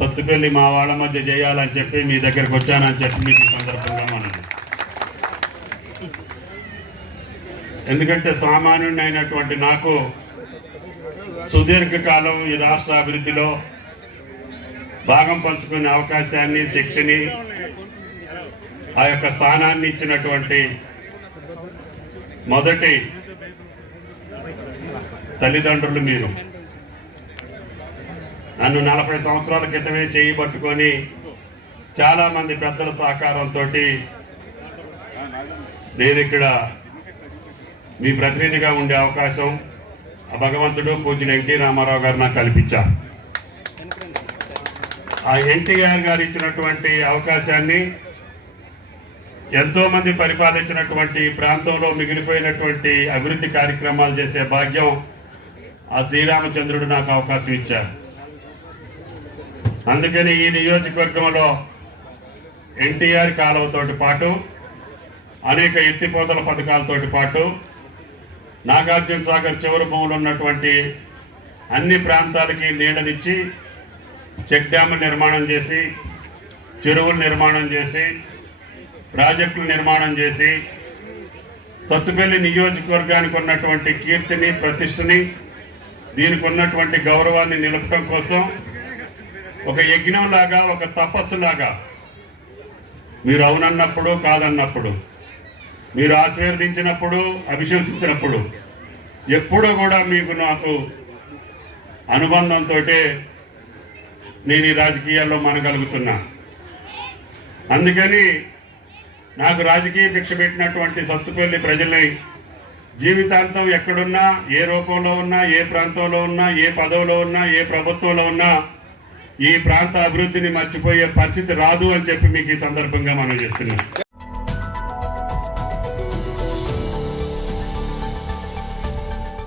సత్తుపల్లి మా వాళ్ళ మధ్య చేయాలని చెప్పి మీ దగ్గరకు వచ్చానని చెప్పి మీకు సందర్భంగా మనం, ఎందుకంటే సామాన్యుడిని అయినటువంటి నాకు సుదీర్ఘకాలం ఈ రాష్ట్ర అభివృద్ధిలో భాగం పంచుకునే అవకాశాన్ని, శక్తిని, ఆ యొక్క స్థానాన్ని ఇచ్చినటువంటి మొదటి తల్లిదండ్రులు మీరు. నన్ను 40 సంవత్సరాల క్రితమే చేయి పట్టుకొని చాలామంది పెద్దల సహకారంతో నేను ఇక్కడ మీ ప్రతినిధిగా ఉండే అవకాశం ఆ భగవంతుడు పూజ్యులు ఎన్టీ రామారావు గారు నాకు కల్పించారు. ఆ ఎన్టీఆర్ గారు ఇచ్చినటువంటి అవకాశాన్ని ఎంతోమంది పరిపాలించినటువంటి ప్రాంతంలో మిగిలిపోయినటువంటి అభివృద్ధి కార్యక్రమాలు చేసే భాగ్యం ఆ శ్రీరామచంద్రుడు నాకు అవకాశం ఇచ్చారు. అందుకని ఈ నియోజకవర్గంలో ఎన్టీఆర్ కాలువతోటి పాటు అనేక ఎత్తిపోతల పథకాలతోటి పాటు నాగార్జున సాగర్ చివరి భూములు ఉన్నటువంటి అన్ని ప్రాంతాలకి నీడనిచ్చి చెక్ డ్యాములు నిర్మాణం చేసి, చెరువులు నిర్మాణం చేసి, ప్రాజెక్టులు నిర్మాణం చేసి సత్తుపల్లి నియోజకవర్గానికి ఉన్నటువంటి కీర్తిని, ప్రతిష్టని, దీనికి ఉన్నటువంటి గౌరవాన్ని నిలపడం కోసం ఒక యజ్ఞంలాగా, ఒక తపస్సులాగా మీరు అవునన్నప్పుడు, కాదన్నప్పుడు, మీరు ఆశీర్వదించినప్పుడు, అభిశంసించినప్పుడు ఎప్పుడూ కూడా మీకు నాకు అనుబంధంతో నేను ఈ రాజకీయాల్లో మనగలుగుతున్నా. అందుకని నాకు రాజకీయ భిక్ష పెట్టినటువంటి సత్తుపల్లి ప్రజల్ని జీవితాంతం ఎక్కడున్నా, ఏ రూపంలో ఉన్నా, ఏ ప్రాంతంలో ఉన్నా, ఏ పదవిలో ఉన్నా, ఏ ప్రభుత్వంలో ఉన్నా ఈ ప్రాంత అభివృద్ధిని మర్చిపోయే పరిస్థితి రాదు అని చెప్పి మీకు ఈ సందర్భంగా మనం చేస్తున్నాం.